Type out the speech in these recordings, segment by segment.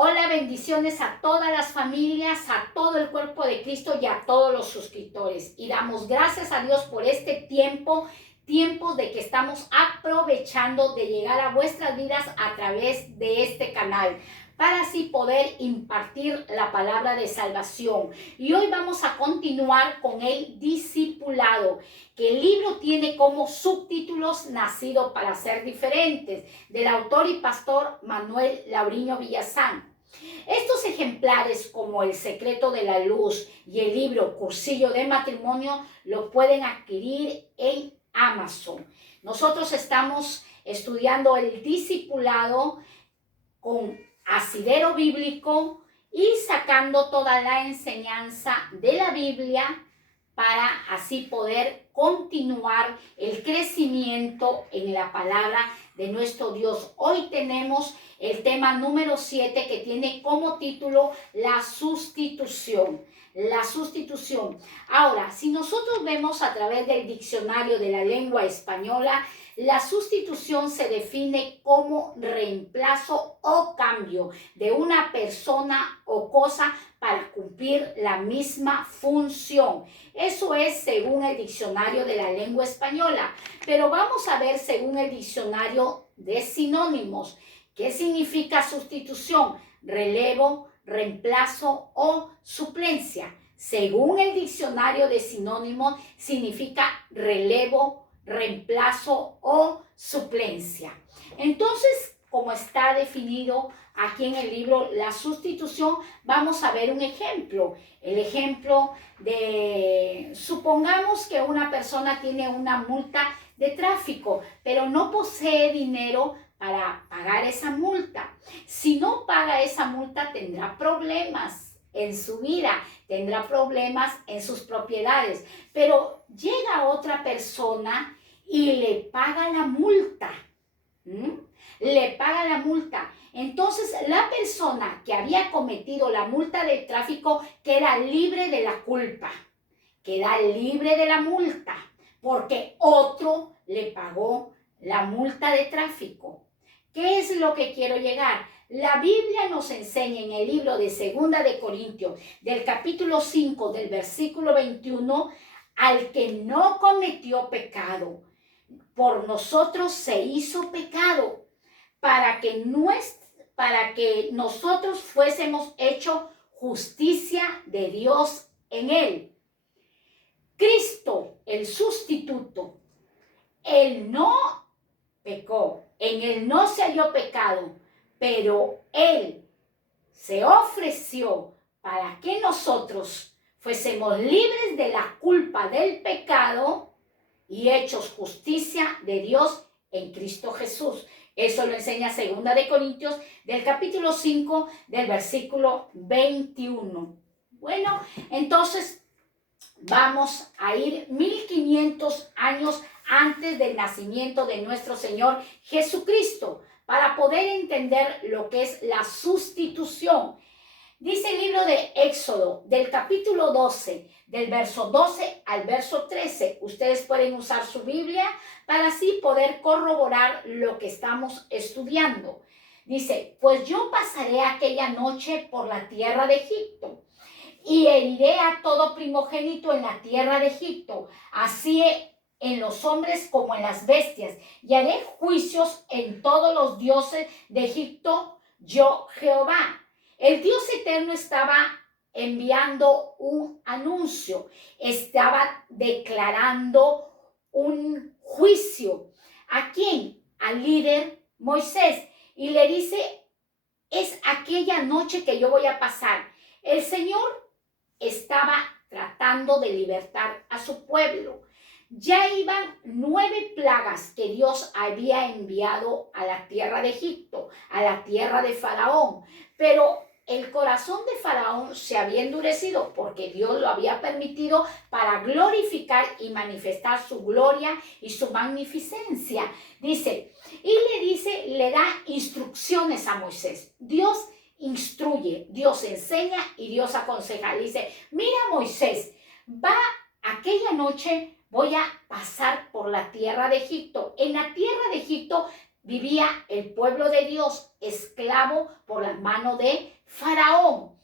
Hola, bendiciones a todas las familias, a todo el cuerpo de Cristo y a todos los suscriptores. Y damos gracias a Dios por este tiempos de que estamos aprovechando de llegar a vuestras vidas a través de este canal, para así poder impartir la palabra de salvación. Y hoy vamos a continuar con el discipulado, que el libro tiene como subtítulos Nacido para ser diferentes, del autor y pastor Manuel Lauriño Villazán. Estos ejemplares, como El secreto de la luz y el libro Cursillo de matrimonio, lo pueden adquirir en Amazon. Nosotros estamos estudiando el discipulado con asidero bíblico y sacando toda la enseñanza de la Biblia para así poder continuar el crecimiento en la palabra de nuestro Dios. Hoy tenemos el tema número 7, que tiene como título la sustitución. La sustitución. Ahora, si nosotros vemos a través del diccionario de la lengua española, la sustitución se define como reemplazo o cambio de una persona o cosa para cumplir la misma función. Eso es según el diccionario de la lengua española. Pero vamos a ver según el diccionario de sinónimos. ¿Qué significa sustitución? Relevo, reemplazo o suplencia. Según el diccionario de sinónimos, significa relevo, reemplazo o suplencia. Entonces, como está definido aquí en el libro la sustitución, vamos a ver un ejemplo. El ejemplo de, supongamos que una persona tiene una multa de tráfico, pero no posee dinero para pagar esa multa. Si no paga esa multa, tendrá problemas en su vida, tendrá problemas en sus propiedades, pero llega otra persona y le paga la multa. Le paga la multa. Entonces la persona que había cometido la multa de tráfico queda libre de la culpa, queda libre de la multa, porque otro le pagó la multa de tráfico. ¿Qué es lo que quiero llegar? La Biblia nos enseña en el libro de 2 de Corintios, del capítulo 5, del versículo 21, al que no cometió pecado, por nosotros se hizo pecado, para que nosotros fuésemos hechos justicia de Dios en él. Cristo, el sustituto, él no pecó, en él no se halló pecado, pero él se ofreció para que nosotros fuésemos libres de la culpa del pecado y hechos justicia de Dios en Cristo Jesús. Eso lo enseña 2 de Corintios, del capítulo 5, del versículo 21. Bueno, entonces vamos a ir 1500 años antes del nacimiento de nuestro Señor Jesucristo, para poder entender lo que es la sustitución. Dice el libro de Éxodo, del capítulo 12, del verso 12 al verso 13. Ustedes pueden usar su Biblia para así poder corroborar lo que estamos estudiando. Dice, pues yo pasaré aquella noche por la tierra de Egipto y heriré a todo primogénito en la tierra de Egipto, así en los hombres como en las bestias, y haré juicios en todos los dioses de Egipto, yo Jehová. El Dios eterno estaba enviando un anuncio, estaba declarando un juicio. ¿A quién? Al líder Moisés. Y le dice, es aquella noche que yo voy a pasar. El Señor estaba tratando de libertar a su pueblo. Ya iban 9 plagas que Dios había enviado a la tierra de Egipto, a la tierra de Faraón. Pero el corazón de Faraón se había endurecido porque Dios lo había permitido para glorificar y manifestar su gloria y su magnificencia. Dice, le da instrucciones a Moisés. Dios instruye, Dios enseña y Dios aconseja. Dice, mira Moisés, aquella noche voy a pasar por la tierra de Egipto. En la tierra de Egipto vivía el pueblo de Dios esclavo por la mano de Faraón.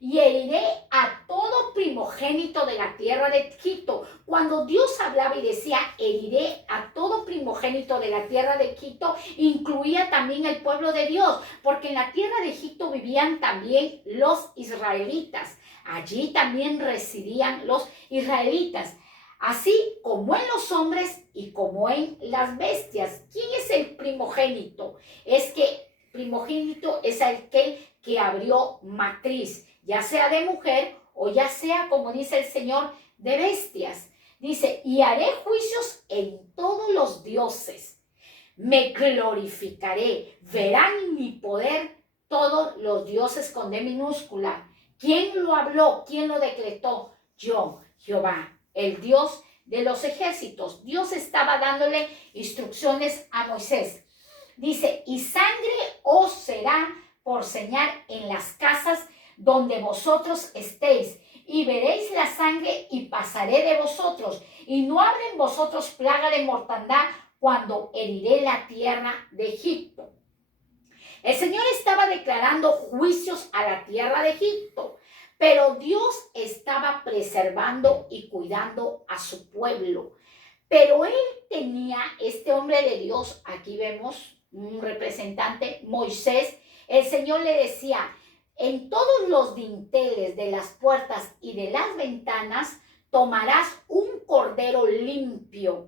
Y heriré a todo primogénito de la tierra de Egipto. Cuando Dios hablaba y decía, heriré a todo primogénito de la tierra de Egipto, incluía también el pueblo de Dios, porque en la tierra de Egipto vivían también los israelitas. Allí también residían los israelitas, así como en los hombres y como en las bestias. ¿Quién es el primogénito? Primogénito es aquel que abrió matriz, ya sea de mujer o ya sea, como dice el Señor, de bestias. Dice, y haré juicios en todos los dioses. Me glorificaré, verán mi poder todos los dioses con D minúscula. ¿Quién lo habló? ¿Quién lo decretó? Yo, Jehová, el Dios de los ejércitos. Dios estaba dándole instrucciones a Moisés. Dice, y sangre os será por señal en las casas donde vosotros estéis, y veréis la sangre y pasaré de vosotros, y no habrá en vosotros plaga de mortandad cuando heriré la tierra de Egipto. El Señor estaba declarando juicios a la tierra de Egipto, pero Dios estaba preservando y cuidando a su pueblo. Pero él tenía, este hombre de Dios, aquí vemos un representante, Moisés, el Señor le decía, en todos los dinteles de las puertas y de las ventanas tomarás un cordero limpio,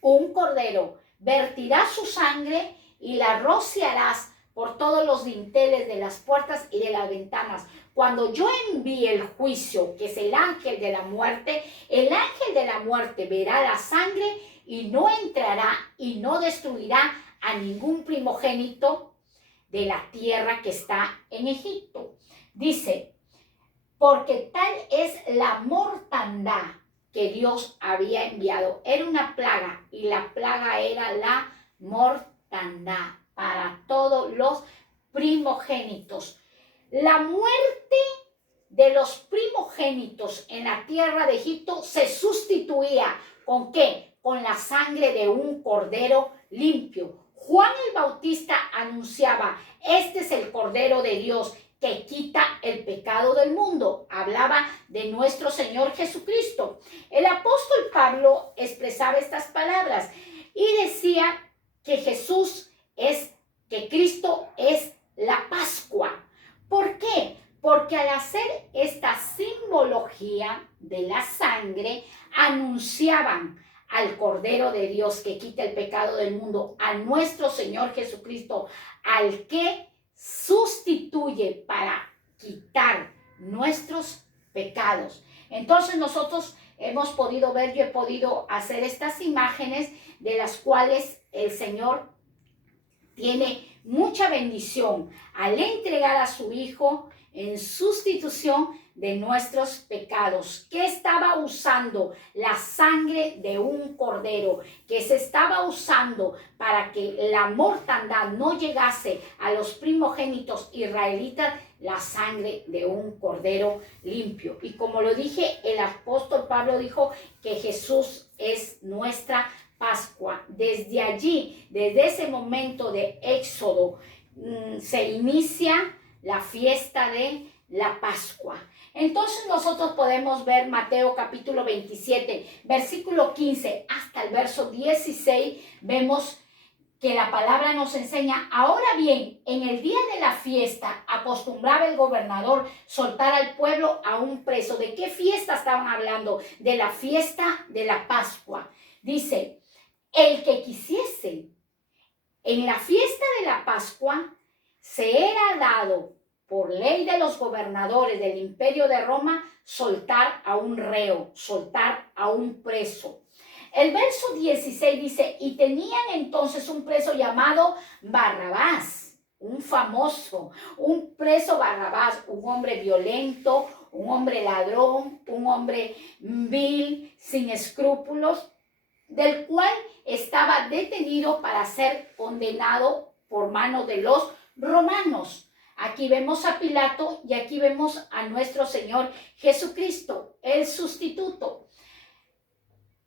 un cordero, vertirás su sangre y la rociarás por todos los dinteles de las puertas y de las ventanas. Cuando yo envíe el juicio, que es el ángel de la muerte verá la sangre y no entrará y no destruirá a ningún primogénito de la tierra que está en Egipto. Dice, porque tal es la mortandad que Dios había enviado. Era una plaga y la plaga era la mortandad para todos los primogénitos. La muerte de los primogénitos en la tierra de Egipto se sustituía ¿con qué? Con la sangre de un cordero limpio. Juan el Bautista anunciaba, este es el Cordero de Dios que quita el pecado del mundo. Hablaba de nuestro Señor Jesucristo. El apóstol Pablo expresaba estas palabras y decía que que Cristo es la Pascua. ¿Por qué? Porque al hacer esta simbología de la sangre, anunciaban al Cordero de Dios que quita el pecado del mundo, a nuestro Señor Jesucristo, al que sustituye para quitar nuestros pecados. Entonces nosotros hemos podido ver, yo he podido hacer estas imágenes de las cuales el Señor tiene mucha bendición al entregar a su Hijo en sustitución de nuestros pecados. ¿Qué estaba usando? La sangre de un cordero, que se estaba usando para que la mortandad no llegase a los primogénitos israelitas, la sangre de un cordero limpio. Y como lo dije, el apóstol Pablo dijo que Jesús es nuestra Pascua. Desde allí, desde ese momento de Éxodo, se inicia la fiesta de la Pascua. Entonces nosotros podemos ver Mateo capítulo 27, versículo 15 hasta el verso 16, vemos que la palabra nos enseña, ahora bien, en el día de la fiesta acostumbraba el gobernador soltar al pueblo a un preso. ¿De qué fiesta estaban hablando? De la fiesta de la Pascua. Dice, el que quisiese, en la fiesta de la Pascua, se era dado por ley de los gobernadores del imperio de Roma soltar a un reo, soltar a un preso. El verso 16 dice, y tenían entonces un preso llamado Barrabás, un famoso, un preso Barrabás, un hombre violento, un hombre ladrón, un hombre vil, sin escrúpulos, del cual estaba detenido para ser condenado por mano de los romanos. Aquí vemos a Pilato y aquí vemos a nuestro Señor Jesucristo, el sustituto.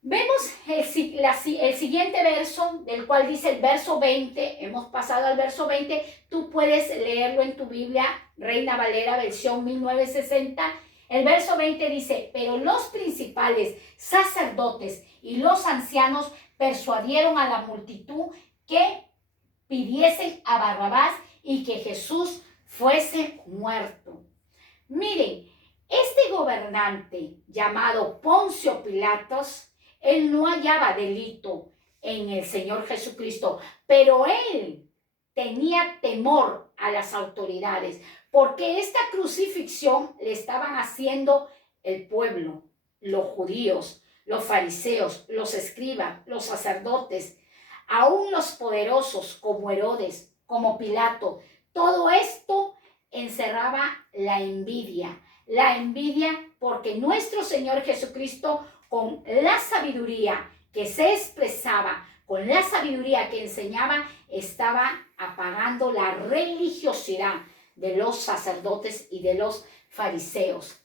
Vemos el siguiente verso, del cual dice el verso 20, hemos pasado al verso 20, tú puedes leerlo en tu Biblia, Reina Valera, versión 1960. El verso 20 dice, pero los principales sacerdotes y los ancianos persuadieron a la multitud que pidiesen a Barrabás y que Jesús fuese muerto. Miren, este gobernante llamado Poncio Pilatos, él no hallaba delito en el Señor Jesucristo, pero él tenía temor a las autoridades, porque esta crucifixión le estaban haciendo el pueblo, los judíos, los fariseos, los escribas, los sacerdotes, aún los poderosos como Herodes, como Pilato. Todo esto encerraba la envidia porque nuestro Señor Jesucristo, con la sabiduría que se expresaba, con la sabiduría que enseñaba, estaba apagando la religiosidad de los sacerdotes y de los fariseos.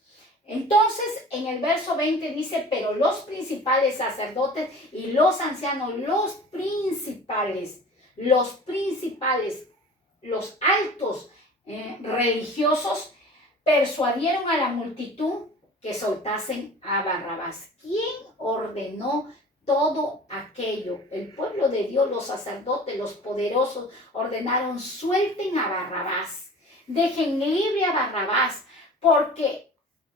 Entonces, en el verso 20 dice, pero los principales sacerdotes y los ancianos, los altos religiosos, persuadieron a la multitud que soltasen a Barrabás. ¿Quién ordenó todo aquello? El pueblo de Dios, los sacerdotes, los poderosos, ordenaron, suelten a Barrabás, dejen libre a Barrabás, porque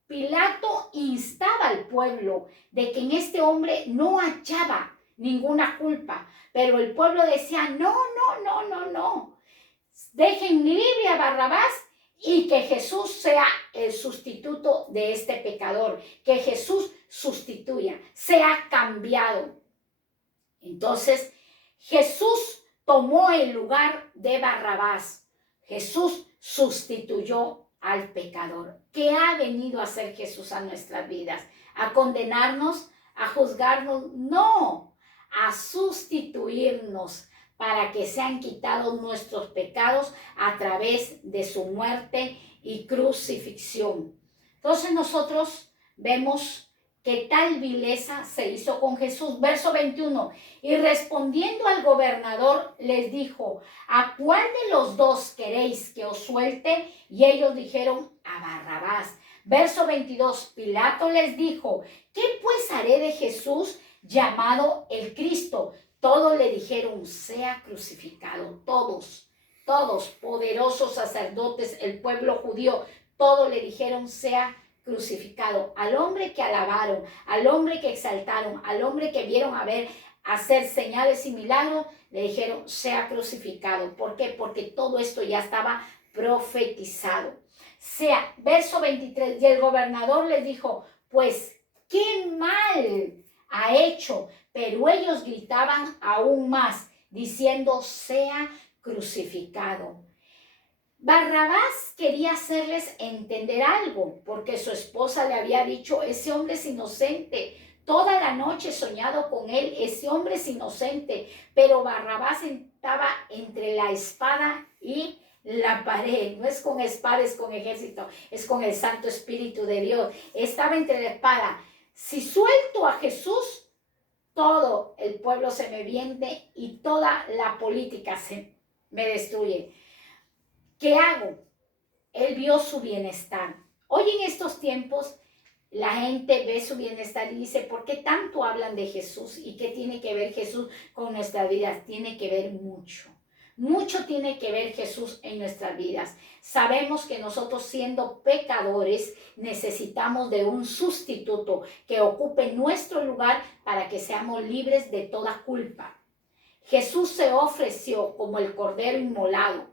Pilato instaba al pueblo de que en este hombre no hallaba ninguna culpa, pero el pueblo decía, no, dejen libre a Barrabás y que Jesús sea el sustituto de este pecador, que Jesús sustituya, sea cambiado. Entonces, Jesús tomó el lugar de Barrabás. Jesús sustituyó al pecador. ¿Qué ha venido a hacer Jesús a nuestras vidas? ¿A condenarnos? ¿A juzgarnos? No, a sustituirnos para que sean quitados nuestros pecados a través de su muerte y crucifixión. Entonces nosotros vemos que tal vileza se hizo con Jesús. Verso 21, y respondiendo al gobernador les dijo, ¿a cuál de los dos queréis que os suelte? Y ellos dijeron, a Barrabás. Verso 22, Pilato les dijo, ¿qué pues haré de Jesús llamado el Cristo? Todos le dijeron, sea crucificado. Todos, poderosos sacerdotes, el pueblo judío, todos le dijeron, sea crucificado. Al hombre que alabaron, al hombre que exaltaron, al hombre que vieron hacer señales y milagros, le dijeron, sea crucificado. ¿Por qué? Porque todo esto ya estaba profetizado. Verso 23, y el gobernador les dijo, pues, ¿qué mal ha hecho? Pero ellos gritaban aún más, diciendo, sea crucificado. Barrabás quería hacerles entender algo, porque su esposa le había dicho, ese hombre es inocente, toda la noche he soñado con él, ese hombre es inocente, pero Barrabás estaba entre la espada y la pared. No es con espada, es con ejército, es con el Santo Espíritu de Dios. Estaba entre la espada. Si suelto a Jesús, todo el pueblo se me viene y toda la política se me destruye. ¿Qué hago? Él vio su bienestar. Hoy en estos tiempos la gente ve su bienestar y dice, ¿por qué tanto hablan de Jesús? ¿Y qué tiene que ver Jesús con nuestras vidas? Tiene que ver mucho. Mucho tiene que ver Jesús en nuestras vidas. Sabemos que nosotros, siendo pecadores, necesitamos de un sustituto que ocupe nuestro lugar para que seamos libres de toda culpa. Jesús se ofreció como el cordero inmolado.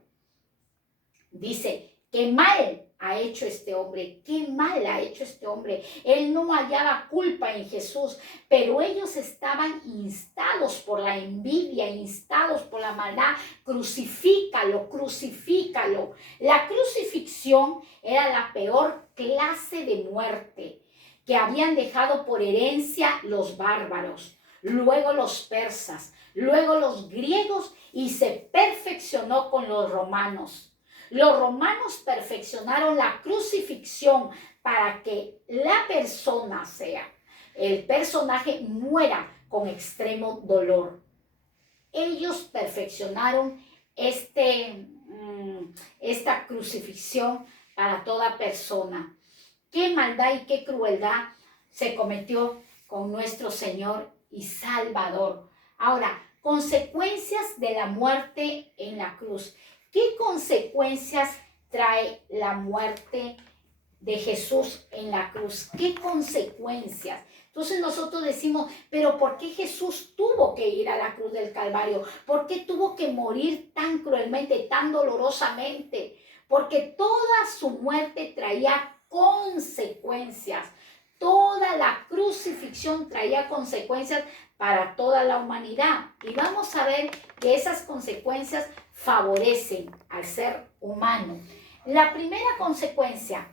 Dice, qué mal ha hecho este hombre, qué mal ha hecho este hombre. Él no hallaba culpa en Jesús, pero ellos estaban instados por la envidia, instados por la maldad. Crucifícalo, crucifícalo. La crucifixión era la peor clase de muerte que habían dejado por herencia los bárbaros, luego los persas, luego los griegos y se perfeccionó con los romanos. Los romanos perfeccionaron la crucifixión para que la persona sea el personaje muera con extremo dolor. Ellos perfeccionaron esta crucifixión para toda persona. Qué maldad y qué crueldad se cometió con nuestro Señor y Salvador. Ahora, consecuencias de la muerte en la cruz. ¿Qué consecuencias trae la muerte de Jesús en la cruz? ¿Qué consecuencias? Entonces nosotros decimos, pero ¿por qué Jesús tuvo que ir a la cruz del Calvario? ¿Por qué tuvo que morir tan cruelmente, tan dolorosamente? Porque toda su muerte traía consecuencias. Toda la crucifixión traía consecuencias para toda la humanidad. Y vamos a ver que esas consecuencias favorecen al ser humano. La primera consecuencia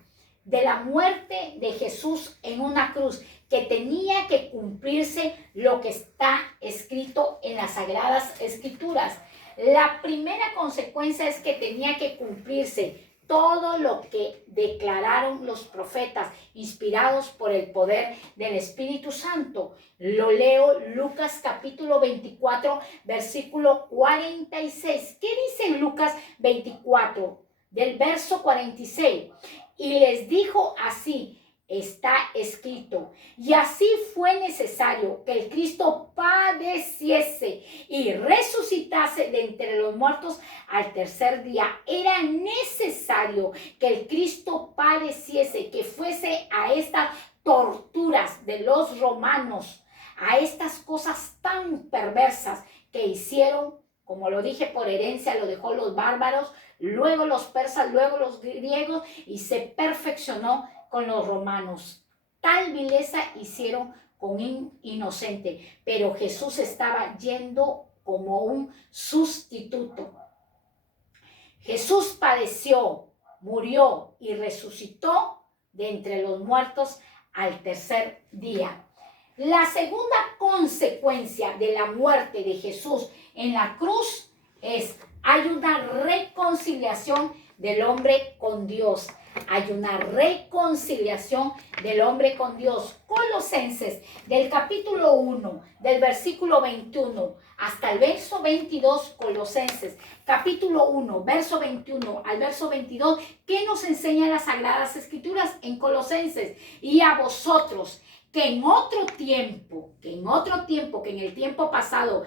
de la muerte de Jesús en una cruz, que tenía que cumplirse lo que está escrito en las Sagradas Escrituras. La primera consecuencia es que tenía que cumplirse todo lo que declararon los profetas, inspirados por el poder del Espíritu Santo. Lo leo, Lucas capítulo 24, versículo 46. ¿Qué dice Lucas 24? Del verso 46. Y les dijo así: está escrito, y así fue necesario que el Cristo padeciese y resucitase de entre los muertos al tercer día. Era necesario que el Cristo padeciese, que fuese a estas torturas de los romanos, a estas cosas tan perversas que hicieron. Como lo dije, por herencia lo dejó los bárbaros, luego los persas, luego los griegos, y se perfeccionó con los romanos. Tal vileza hicieron con un inocente, pero Jesús estaba yendo como un sustituto. Jesús padeció, murió y resucitó de entre los muertos al tercer día. La segunda consecuencia de la muerte de Jesús en la cruz hay una reconciliación del hombre con Dios. Hay una reconciliación del hombre con Dios. Colosenses, del capítulo 1, del versículo 21 hasta el verso 22, Colosenses, capítulo 1, verso 21 al verso 22, ¿qué nos enseñan las Sagradas Escrituras en Colosenses? Y a vosotros, que en el tiempo pasado,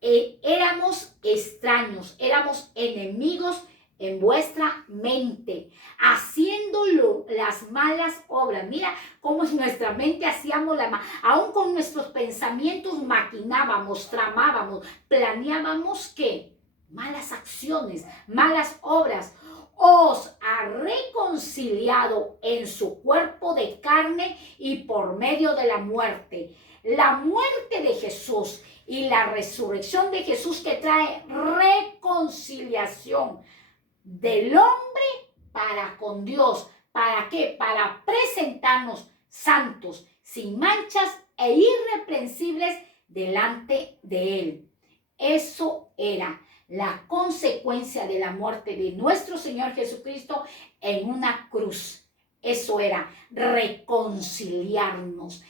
éramos extraños, éramos enemigos en vuestra mente, haciéndolo las malas obras. Mira cómo en nuestra mente hacíamos aún con nuestros pensamientos maquinábamos, tramábamos, planeábamos ¿qué? Malas acciones, malas obras. Os ha reconciliado en su cuerpo de carne y por medio de la muerte. La muerte de Jesús y la resurrección de Jesús, que trae reconciliación del hombre para con Dios. ¿Para qué? Para presentarnos santos, sin manchas e irreprensibles delante de Él. Eso era la consecuencia de la muerte de nuestro Señor Jesucristo en una cruz. Eso era reconciliarnos.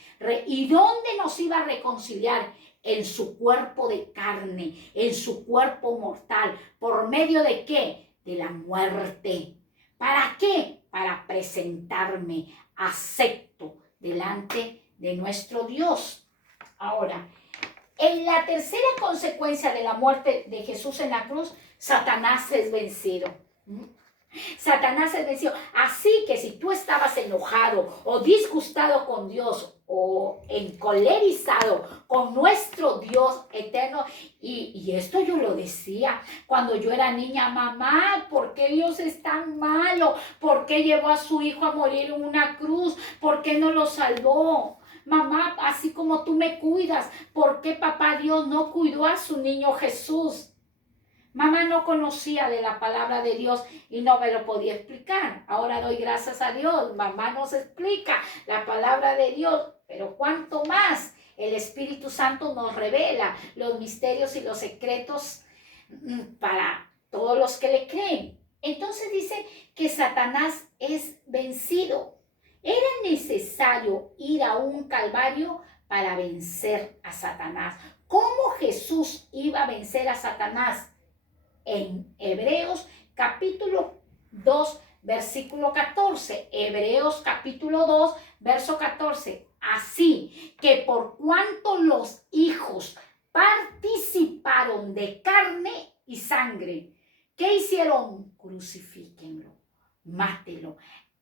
¿Y dónde nos iba a reconciliar? En su cuerpo de carne, en su cuerpo mortal. ¿Por medio de qué? De la muerte. ¿Para qué? Para presentarme acepto delante de nuestro Dios. Ahora, en la tercera consecuencia de la muerte de Jesús en la cruz, Satanás es vencido. Satanás es vencido. Así que si tú estabas enojado o disgustado con Dios o encolerizado con nuestro Dios eterno, y esto yo lo decía cuando yo era niña: mamá, ¿por qué Dios es tan malo? ¿Por qué llevó a su hijo a morir en una cruz? ¿Por qué no lo salvó? Mamá, así como tú me cuidas, ¿por qué papá Dios no cuidó a su niño Jesús? Mamá no conocía de la palabra de Dios y no me lo podía explicar. Ahora doy gracias a Dios. Mamá nos explica la palabra de Dios, pero cuánto más el Espíritu Santo nos revela los misterios y los secretos para todos los que le creen. Entonces dice que Satanás es vencido. Era necesario ir a un calvario para vencer a Satanás. ¿Cómo Jesús iba a vencer a Satanás? En Hebreos capítulo 2, versículo 14. Hebreos capítulo 2, verso 14. Así que por cuanto los hijos participaron de carne y sangre, ¿qué hicieron? Crucifíquenlo, mátelo.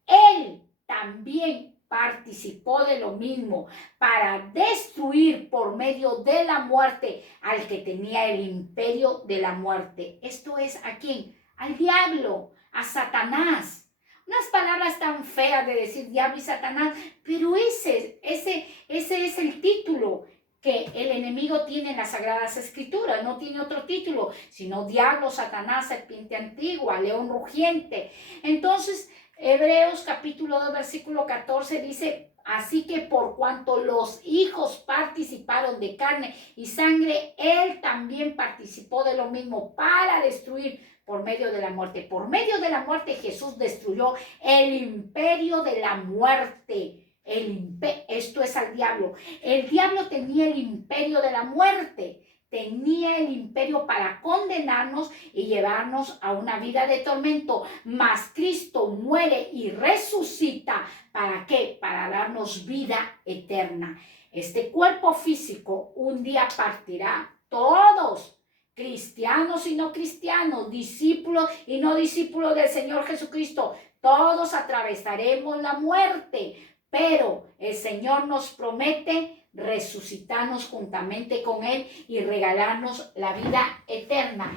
Él también participó de lo mismo para destruir por medio de la muerte al que tenía el imperio de la muerte. Esto es, ¿a quién? Al diablo, a Satanás. Unas palabras tan feas de decir diablo y Satanás, pero ese es el título que el enemigo tiene en las Sagradas Escrituras. No tiene otro título, sino diablo, Satanás, serpiente antigua, león rugiente. Entonces, Hebreos capítulo 2, versículo 14 dice, así que por cuanto los hijos participaron de carne y sangre, él también participó de lo mismo para destruir por medio de la muerte. Por medio de la muerte Jesús destruyó el imperio de la muerte. Esto es al diablo. El diablo tenía el imperio de la muerte. Tenía el imperio para condenarnos y llevarnos a una vida de tormento. Mas Cristo muere y resucita. ¿Para qué? Para darnos vida eterna. Este cuerpo físico un día partirá. Todos, cristianos y no cristianos, discípulos y no discípulos del Señor Jesucristo, todos atravesaremos la muerte. Pero el Señor nos promete resucitarnos juntamente con Él y regalarnos la vida eterna.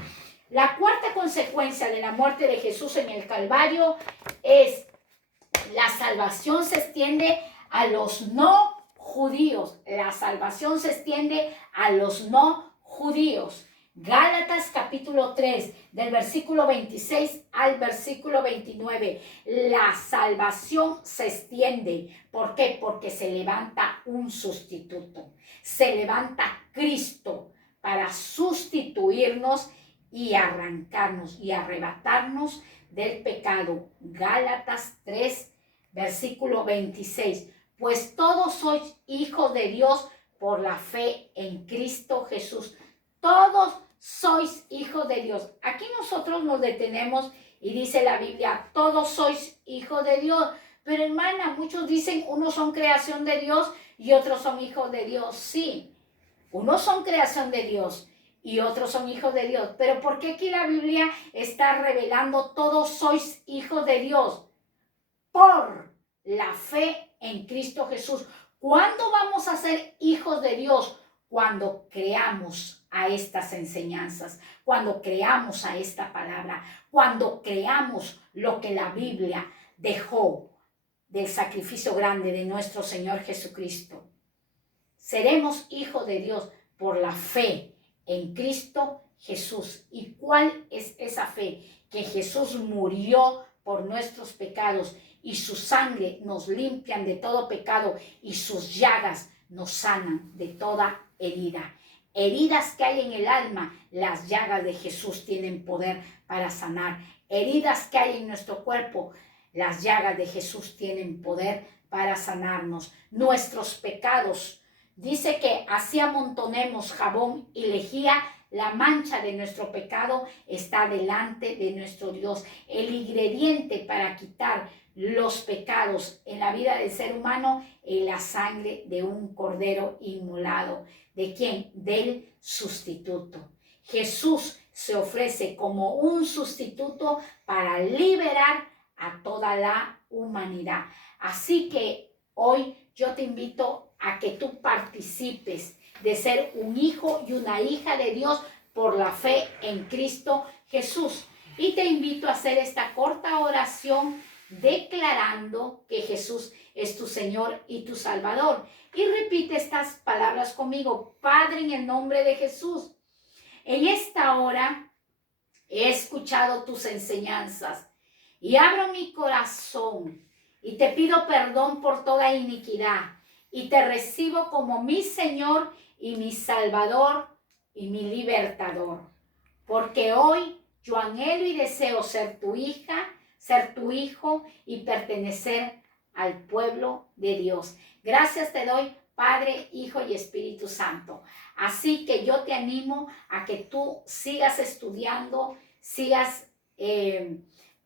La cuarta consecuencia de la muerte de Jesús en el Calvario es la salvación se extiende a los no judíos. La salvación se extiende a los no judíos. Gálatas capítulo 3, del versículo 26 al versículo 29. La salvación se extiende. ¿Por qué? Porque se levanta un sustituto. Se levanta Cristo para sustituirnos y arrancarnos y arrebatarnos del pecado. Gálatas 3, versículo 26. Pues todos sois hijos de Dios por la fe en Cristo Jesús. Todos sois hijos de Dios. Aquí nosotros nos detenemos y dice la Biblia, todos sois hijos de Dios. Pero hermana, muchos dicen, unos son creación de Dios y otros son hijos de Dios. Sí, unos son creación de Dios y otros son hijos de Dios. Pero ¿por qué aquí la Biblia está revelando todos sois hijos de Dios? Por la fe en Cristo Jesús. ¿Cuándo vamos a ser hijos de Dios? Cuando creamos a estas enseñanzas, cuando creamos a esta palabra, cuando creamos lo que la Biblia dejó del sacrificio grande de nuestro Señor Jesucristo. Seremos hijos de Dios por la fe en Cristo Jesús. ¿Y cuál es esa fe? Que Jesús murió por nuestros pecados y su sangre nos limpian de todo pecado y sus llagas nos sanan de toda herida. Heridas que hay en el alma, las llagas de Jesús tienen poder para sanar. Heridas que hay en nuestro cuerpo, las llagas de Jesús tienen poder para sanarnos. Nuestros pecados, dice que así amontonemos jabón y lejía, la mancha de nuestro pecado está delante de nuestro Dios. El ingrediente para quitar los pecados en la vida del ser humano es la sangre de un cordero inmolado. ¿De quién? Del sustituto. Jesús se ofrece como un sustituto para liberar a toda la humanidad. Así que hoy yo te invito a que tú participes de ser un hijo y una hija de Dios por la fe en Cristo Jesús. Y te invito a hacer esta corta oración declarando que Jesús es tu Señor y tu Salvador. Y repite estas palabras conmigo. Padre, en el nombre de Jesús, en esta hora he escuchado tus enseñanzas y abro mi corazón y te pido perdón por toda iniquidad y te recibo como mi Señor y mi Salvador y mi libertador. Porque hoy yo anhelo y deseo ser tu hija, ser tu hijo y pertenecer al pueblo de Dios. Gracias te doy, Padre, Hijo y Espíritu Santo. Así que yo te animo a que tú sigas estudiando, sigas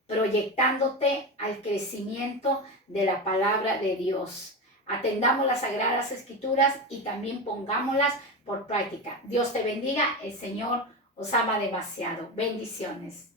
proyectándote al crecimiento de la palabra de Dios. Atendamos las Sagradas Escrituras y también pongámoslas por práctica. Dios te bendiga, el Señor os ama demasiado. Bendiciones.